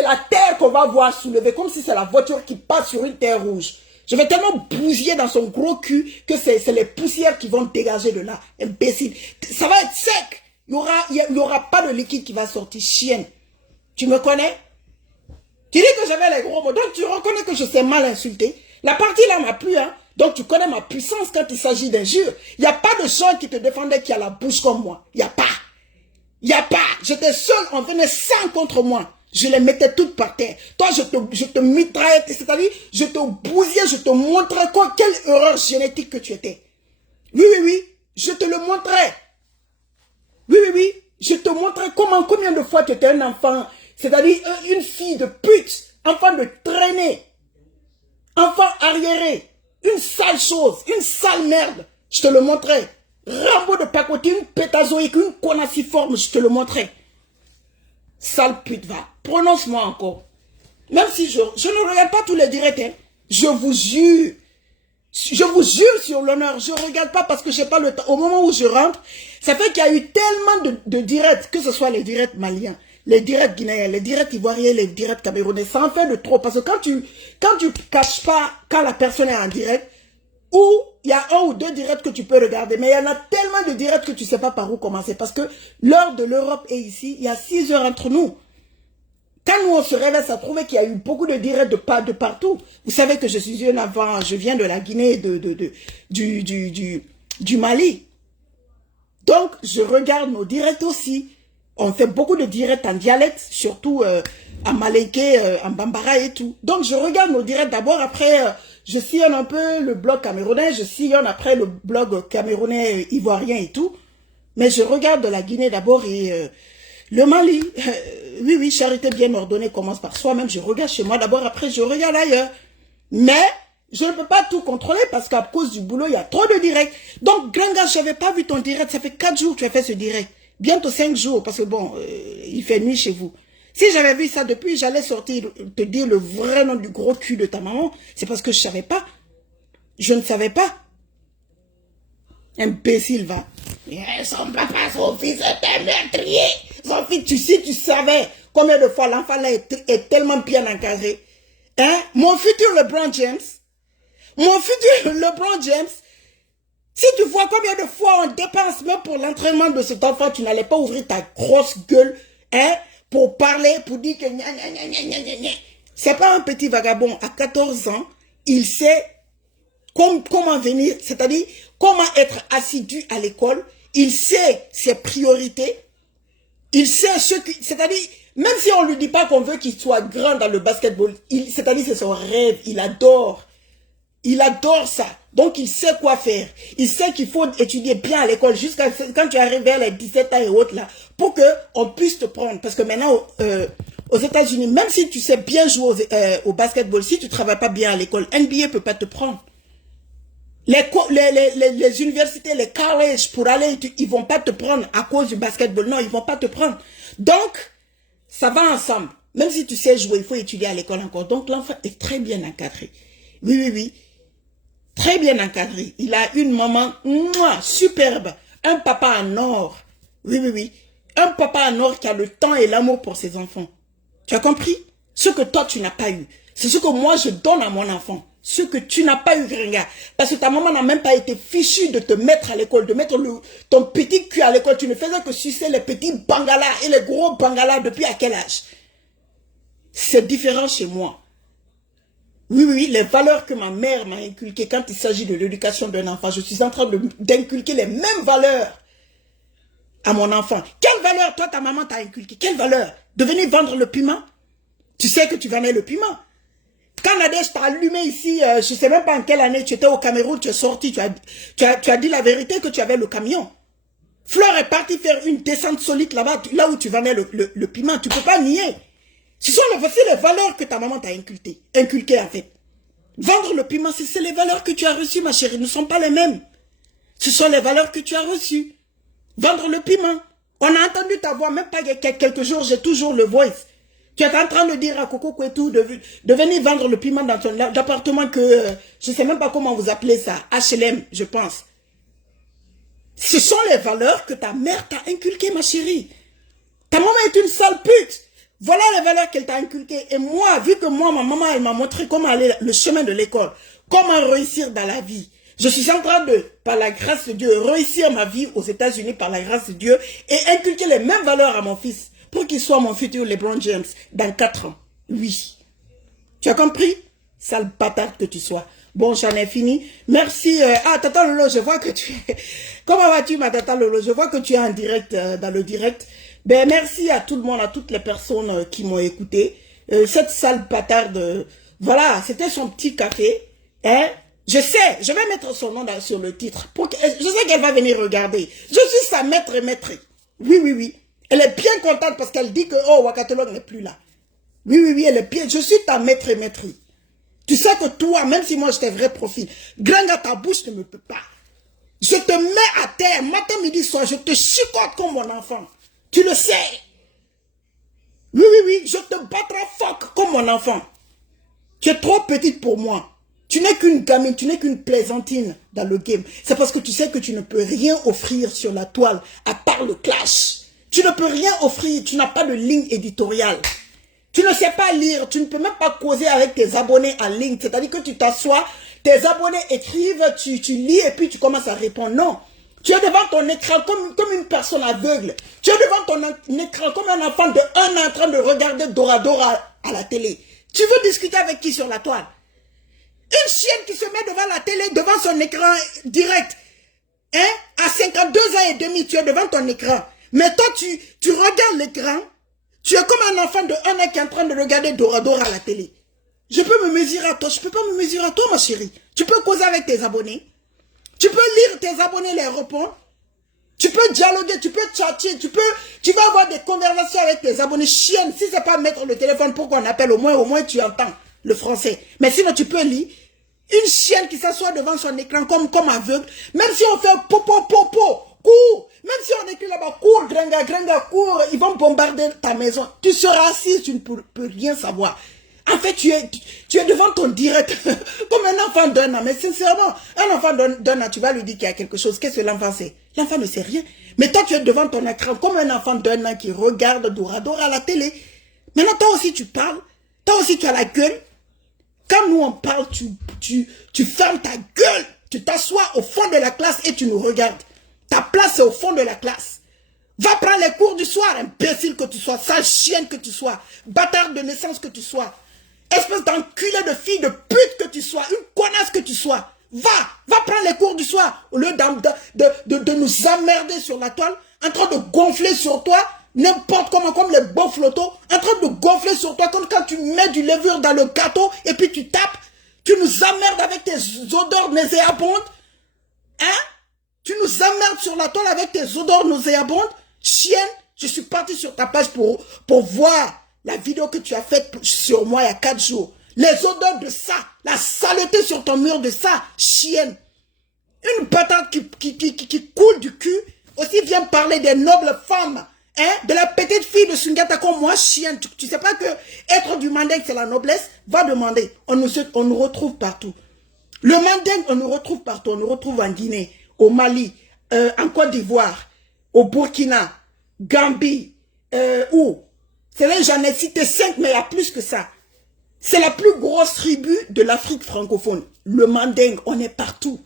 la terre qu'on va voir soulever. Comme si c'est la voiture qui passe sur une terre rouge. Je vais tellement bousiller dans son gros cul que c'est les poussières qui vont dégager de là. Imbécile. Ça va être sec. Il y aura pas de liquide qui va sortir. Chienne. Tu me connais? Tu dis que j'avais les gros mots. Donc tu reconnais que je sais mal insulter. La partie là m'a plu, hein. Donc tu connais ma puissance quand il s'agit d'injures. Il n'y a pas de gens qui te défendaient qui a la bouche comme moi. Il n'y a pas. Il n'y a pas. J'étais seul, on venait 100 contre moi. Je les mettais toutes par terre. Toi, je te mitraillais, c'est-à-dire, je te bousillais, je te montrais quelle erreur génétique que tu étais. Oui, oui, oui. Je te le montrais. Oui, oui, oui. Je te montrais combien de fois tu étais un enfant, c'est-à-dire une fille de pute, enfant de traînée, enfant arriéré, une sale chose, une sale merde. Je te le montrais. Rambo de pacotille, une pétazoïque, une conaciforme, je te le montrais. Sale pute, va. Prononce-moi encore. Même si je ne regarde pas tous les directs, hein. Je vous jure. Je vous jure sur l'honneur, je ne regarde pas parce que je n'ai pas le temps. Au moment où je rentre, ça fait qu'il y a eu tellement de directs, que ce soit les directs maliens, les directs guinéens, les directs ivoiriens, les directs camerounais, ça en fait de trop. Parce que quand tu caches pas quand la personne est en direct, ou il y a 1 ou 2 directs que tu peux regarder, mais il y en a tellement de directs que tu ne sais pas par où commencer. Parce que l'heure de l'Europe est ici, il y a 6 heures entre nous. Quand nous on se réveille, ça prouve qu'il y a eu beaucoup de directs de partout. Vous savez que je suis une avant, je viens de la Guinée, du Mali. Donc, je regarde nos directs aussi. On fait beaucoup de directs en dialecte, surtout en malinké, en bambara et tout. Donc, je regarde nos directs d'abord, après, je sillonne un peu le blog camerounais, je sillonne après le blog camerounais, ivoirien et tout. Mais je regarde de la Guinée d'abord et le Mali. Oui, oui, charité bien ordonnée commence par soi-même. Je regarde chez moi d'abord, après je regarde ailleurs. Mais je ne peux pas tout contrôler parce qu'à cause du boulot, il y a trop de directs. Donc, grand gars, je n'avais pas vu ton direct. Ça fait 4 jours que tu as fait ce direct. Bientôt 5 jours parce que bon, il fait nuit chez vous. Si j'avais vu ça depuis, j'allais sortir te dire le vrai nom du gros cul de ta maman. C'est parce que je ne savais pas. Je ne savais pas. Imbécile, va. Son papa, son fils était meurtrier. Son fils, tu savais combien de fois l'enfant là est tellement bien encadré. Hein? Mon futur LeBron James, si tu vois combien de fois on dépense même pour l'entraînement de cet enfant, tu n'allais pas ouvrir ta grosse gueule, hein, pour parler, pour dire que c'est pas un petit vagabond. À 14 ans, il sait comment venir, c'est-à-dire comment être assidu à l'école. Il sait ses priorités. Il sait ce qui, c'est-à-dire, même si on lui dit pas qu'on veut qu'il soit grand dans le basketball, c'est-à-dire c'est son rêve, il adore ça. Donc il sait quoi faire. Il sait qu'il faut étudier bien à l'école jusqu'à quand tu arrives vers les 17 ans et autres là, pour que on puisse te prendre. Parce que maintenant, aux États-Unis, même si tu sais bien jouer au basketball, si tu travailles pas bien à l'école, NBA peut pas te prendre. Les universités, les collèges, pour aller, ils vont pas te prendre à cause du basketball. Non, ils vont pas te prendre. Donc, ça va ensemble. Même si tu sais jouer, il faut étudier à l'école encore. Donc, l'enfant est très bien encadré. Oui. Très bien encadré. Il a une maman superbe. Un papa en or. Oui. Un papa en or qui a le temps et l'amour pour ses enfants. Tu as compris? Ce que toi, tu n'as pas eu. C'est ce que moi, je donne à mon enfant. Ce que tu n'as pas eu, Gringa. Parce que ta maman n'a même pas été fichue de te mettre à l'école, de mettre ton petit cul à l'école. Tu ne faisais que sucer les petits bangalas et les gros bangalas depuis à quel âge? C'est différent chez moi. Oui, les valeurs que ma mère m'a inculquées quand il s'agit de l'éducation d'un enfant, je suis en train d'inculquer les mêmes valeurs à mon enfant. Quelle valeur, toi, ta maman t'a inculqué? Quelle valeur? De venir vendre le piment? Tu sais que tu vendais le piment. Quand Nadège t'a allumé ici, je ne sais même pas en quelle année, tu étais au Cameroun, tu es sorti, tu as dit la vérité que tu avais le camion. Fleur est partie faire une descente solide là-bas, là où tu vendais le piment. Tu ne peux pas nier. Voici les valeurs que ta maman t'a inculquées en fait. Vendre le piment, c'est les valeurs que tu as reçues, ma chérie. Ne sont pas les mêmes. Ce sont les valeurs que tu as reçues. Vendre le piment. On a entendu ta voix, même pas il y a quelques jours, j'ai toujours le voice. Tu es en train de dire à Coco Kwetou de venir vendre le piment dans ton appartement que, je ne sais même pas comment vous appelez ça, HLM, je pense. Ce sont les valeurs que ta mère t'a inculquées, ma chérie. Ta maman est une sale pute. Voilà les valeurs qu'elle t'a inculquées. Et moi, vu que moi, ma maman, elle m'a montré comment aller le chemin de l'école, comment réussir dans la vie. Je suis en train de, par la grâce de Dieu, réussir ma vie aux États-Unis par la grâce de Dieu et inculquer les mêmes valeurs à mon fils pour qu'il soit mon futur LeBron James dans 4 ans. Oui. Tu as compris? Sale bâtard que tu sois. Bon, j'en ai fini. Merci. Tata Lolo, je vois que tu es... Comment vas-tu, ma Tata Lolo? Je vois que tu es en direct, dans le direct. Ben, merci à tout le monde, à toutes les personnes qui m'ont écouté. Cette sale bâtarde, voilà, c'était son petit café. Hein? Je sais, je vais mettre son nom sur le titre. Je sais qu'elle va venir regarder. Je suis sa maître et maîtrise. Oui. Elle est bien contente parce qu'elle dit que, oh, Wakatolog n'est plus là. Oui, elle est bien. Je suis ta maître et maîtrise. Tu sais que toi, même si moi j'étais vrai profil, graine à ta bouche ne me peut pas. Je te mets à terre, matin, midi, soir, je te chicote comme mon enfant. Tu le sais. Oui, je te battrai fuck comme mon enfant. Tu es trop petite pour moi. Tu n'es qu'une gamine, tu n'es qu'une plaisantine dans le game. C'est parce que tu sais que tu ne peux rien offrir sur la toile à part le clash. Tu ne peux rien offrir, tu n'as pas de ligne éditoriale. Tu ne sais pas lire, tu ne peux même pas causer avec tes abonnés en ligne. C'est-à-dire que tu t'assois, tes abonnés écrivent, tu lis et puis tu commences à répondre. Non, tu es devant ton écran comme une personne aveugle. Tu es devant ton écran comme un enfant de 1 an en train de regarder Dora Dora à la télé. Tu veux discuter avec qui sur la toile? Une chienne qui se met devant la télé, devant son écran direct. Hein? À 52 ans et demi, tu es devant ton écran. Mais toi, tu regardes l'écran. Tu es comme un enfant de 1 an qui est en train de regarder Dora Dora à la télé. Je peux me mesurer à toi. Je ne peux pas me mesurer à toi, ma chérie. Tu peux causer avec tes abonnés. Tu peux lire tes abonnés, les répondre. Tu peux dialoguer, tu peux chatter, tu vas avoir des conversations avec tes abonnés. Chienne, si c'est pas mettre le téléphone pour qu'on appelle, au moins tu entends le français. Mais sinon, tu peux lire. Une chienne qui s'assoit devant son écran comme aveugle, même si on fait popo, cours, même si on écrit là-bas, cours, gringa, cours, ils vont bombarder ta maison. Tu seras assis, tu ne peux rien savoir. En fait, tu es devant ton direct comme un enfant d'un an. Mais sincèrement, un enfant d'un an, tu vas lui dire qu'il y a quelque chose. Qu'est-ce que l'enfant sait? L'enfant ne sait rien. Mais toi, tu es devant ton écran comme un enfant d'un an qui regarde Dorador à la télé. Maintenant, toi aussi, tu parles. Toi aussi, tu as la gueule. Quand nous, on parle, tu fermes ta gueule. Tu t'assois au fond de la classe et tu nous regardes. Ta place est au fond de la classe. Va prendre les cours du soir, imbécile que tu sois, sale chienne que tu sois, bâtard de naissance que tu sois. Espèce d'enculé de fille de pute que tu sois, une connasse que tu sois, va prendre les cours du soir, au lieu de nous emmerder sur la toile, en train de gonfler sur toi, n'importe comment, comme les beaux flottos, en train de gonfler sur toi, comme quand tu mets du levure dans le gâteau, et puis tu tapes, tu nous emmerdes avec tes odeurs nauséabondes, hein? Tu nous emmerdes sur la toile avec tes odeurs nauséabondes, chienne. Je suis parti sur ta page pour voir la vidéo que tu as faite sur moi il y a 4 jours. Les odeurs de ça, la saleté sur ton mur de ça, chienne. Une patate qui coule du cul, aussi vient parler des nobles femmes, hein, de la petite fille de Sundiata comme moi, chienne. Tu sais pas que être du Mandingue c'est la noblesse? Va demander. On nous retrouve partout. Le Mandingue, on nous retrouve partout. On nous retrouve en Guinée, au Mali, en Côte d'Ivoire, au Burkina, Gambie, où? C'est là, j'en ai cité 5, mais il y a plus que ça. C'est la plus grosse tribu de l'Afrique francophone. Le Mandingue, on est partout.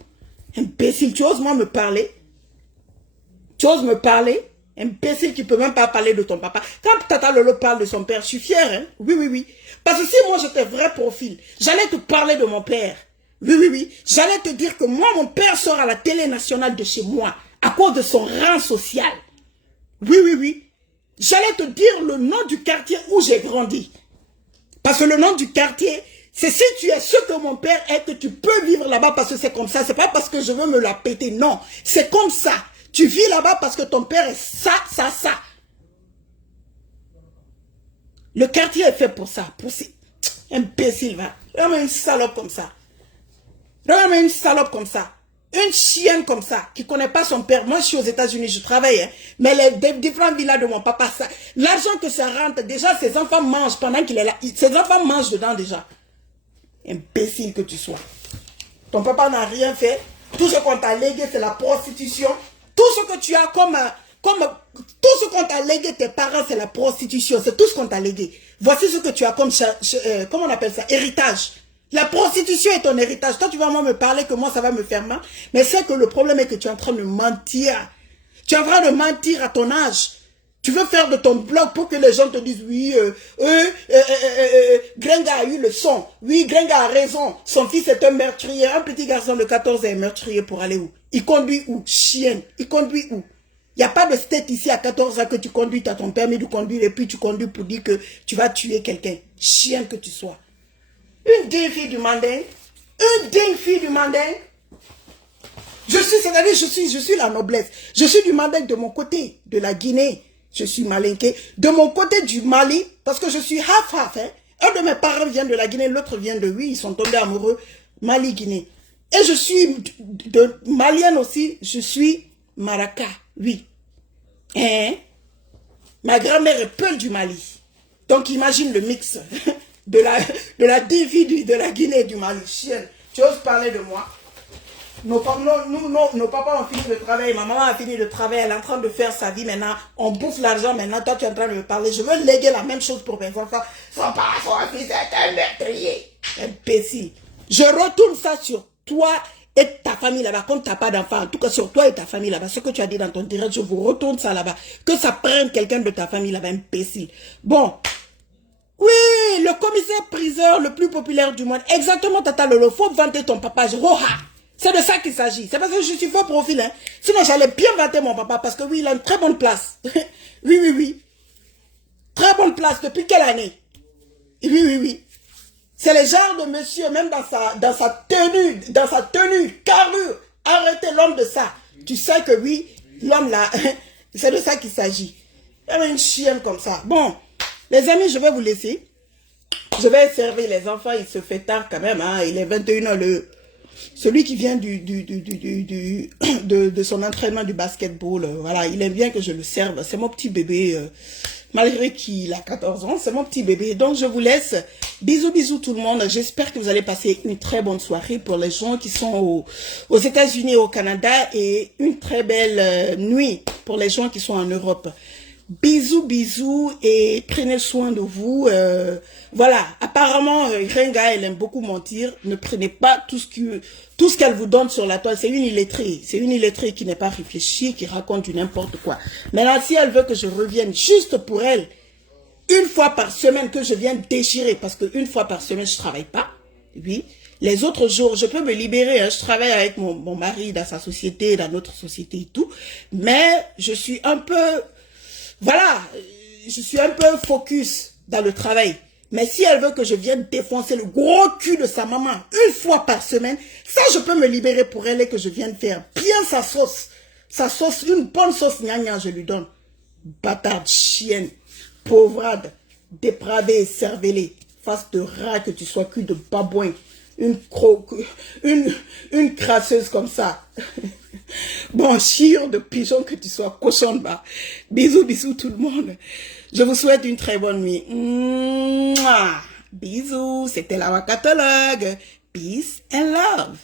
Imbécile, tu oses moi me parler? Tu oses me parler? Imbécile, tu peux même pas parler de ton papa. Quand Tata Lolo parle de son père, je suis fière, hein? Oui, oui, oui. Parce que si moi j'étais vrai profil, j'allais te parler de mon père. Oui, oui, oui. J'allais te dire que moi, mon père sort à la télé nationale de chez moi à cause de son rang social. Oui, oui, oui. J'allais te dire le nom du quartier où j'ai grandi. Parce que le nom du quartier, c'est si tu es ce que mon père est, que tu peux vivre là-bas parce que c'est comme ça. C'est pas parce que je veux me la péter. Non, c'est comme ça. Tu vis là-bas parce que ton père est ça, ça, ça. Le quartier est fait pour ça. Pour ces imbéciles, va. Regarde-moi une salope comme ça. Regarde-moi une salope comme ça. Une chienne comme ça, qui ne connaît pas son père. Moi, je suis aux États-Unis, je travaille. Hein, mais les différentes villas de mon papa, l'argent que ça rentre, déjà, ses enfants mangent pendant qu'il est là. Ses enfants mangent dedans déjà. Imbécile que tu sois. Ton papa n'a rien fait. Tout ce qu'on t'a légué, c'est la prostitution. Tout ce que tu as tout ce qu'on t'a légué, tes parents, c'est la prostitution. C'est tout ce qu'on t'a légué. Voici ce que tu as comme, comment on appelle ça, héritage. La prostitution est ton héritage. Toi, tu vas moi me parler que moi, ça va me faire mal. Mais c'est que le problème est que tu es en train de mentir. Tu es en train de mentir à ton âge. Tu veux faire de ton blog pour que les gens te disent, oui, Grenga a eu le son. Oui, Grenga a raison. Son fils est un meurtrier. Un petit garçon de 14 ans est meurtrier pour aller où? Il conduit où? Chienne. Il conduit où? Il n'y a pas de state ici à 14 ans que tu conduis, tu as ton permis de conduire et puis tu conduis pour dire que tu vas tuer quelqu'un. Chienne que tu sois. Une digne fille du Mandingue. Une digne fille du Mandingue. Je suis la noblesse. Je suis du Mandingue de mon côté, de la Guinée. Je suis malinqué. De mon côté du Mali, parce que je suis half-half. Hein. Un de mes parents vient de la Guinée, l'autre vient de lui. Ils sont tombés amoureux. Mali-Guinée. Et je suis de malienne aussi. Je suis Maraca. Oui. Hein? Ma grand-mère est Peul du Mali. Donc imagine le mix. De la divi de la Guinée et du Mali. Chienne, tu oses parler de moi? Nos papas ont fini de travailler, ma maman a fini de travailler, elle est en train de faire sa vie maintenant, on bouffe l'argent maintenant, toi tu es en train de me parler, je veux léguer la même chose pour mes enfants, son fils est un meurtrier, imbécile. Je retourne ça sur toi et ta famille là-bas, comme tu n'as pas d'enfant, en tout cas sur toi et ta famille là-bas, ce que tu as dit dans ton direct, je vous retourne ça là-bas, que ça prenne quelqu'un de ta famille là-bas, imbécile. Bon. Oui, le commissaire priseur le plus populaire du monde. Exactement, Tata Lolo. Faut vanter ton papa. Roha. C'est de ça qu'il s'agit. C'est parce que je suis faux profil. Hein. Sinon, j'allais bien vanter mon papa parce que oui, il a une très bonne place. Oui, oui, oui. Très bonne place. Depuis quelle année? Oui, oui, oui. C'est le genre de monsieur, même dans sa tenue, carrure. Arrêtez l'homme de ça. Tu sais que oui, l'homme là, c'est de ça qu'il s'agit. Il y a une chienne comme ça. Bon. Les amis, je vais vous laisser. Je vais servir les enfants. Il se fait tard quand même. Hein. Il est 21h. Celui qui vient de son entraînement du basketball. Voilà, il aime bien que je le serve. C'est mon petit bébé. malgré qu'il a 14 ans, c'est mon petit bébé. Donc, je vous laisse. Bisous, bisous tout le monde. J'espère que vous allez passer une très bonne soirée pour les gens qui sont aux États-Unis et au Canada et une très belle nuit pour les gens qui sont en Europe. Bisous, bisous et prenez soin de vous. Voilà, apparemment, Renga, elle aime beaucoup mentir. Ne prenez pas tout ce qu'elle vous donne sur la toile. C'est une illettrée. C'est une illettrée qui n'est pas réfléchie, qui raconte du n'importe quoi. Maintenant, si elle veut que je revienne juste pour elle, une fois par semaine que je viens déchirer, parce qu'une fois par semaine, je travaille pas. Oui. Les autres jours, je peux me libérer. Hein. Je travaille avec mon mari dans sa société, dans notre société et tout. Mais je suis un peu... Voilà, je suis un peu focus dans le travail. Mais si elle veut que je vienne défoncer le gros cul de sa maman une fois par semaine, ça je peux me libérer pour elle et que je vienne faire bien sa sauce. Sa sauce, une bonne sauce gna je lui donne. Bâtarde, chienne, pauvrade, dépravée, cervelée, face de rat que tu sois, cul de babouin, une crasseuse comme ça. Bon, chire de pigeon que tu sois, cochon de bas. Bisous, bisous tout le monde. Je vous souhaite une très bonne nuit. Mouah. Bisous, c'était la Wakatologue. Peace and love.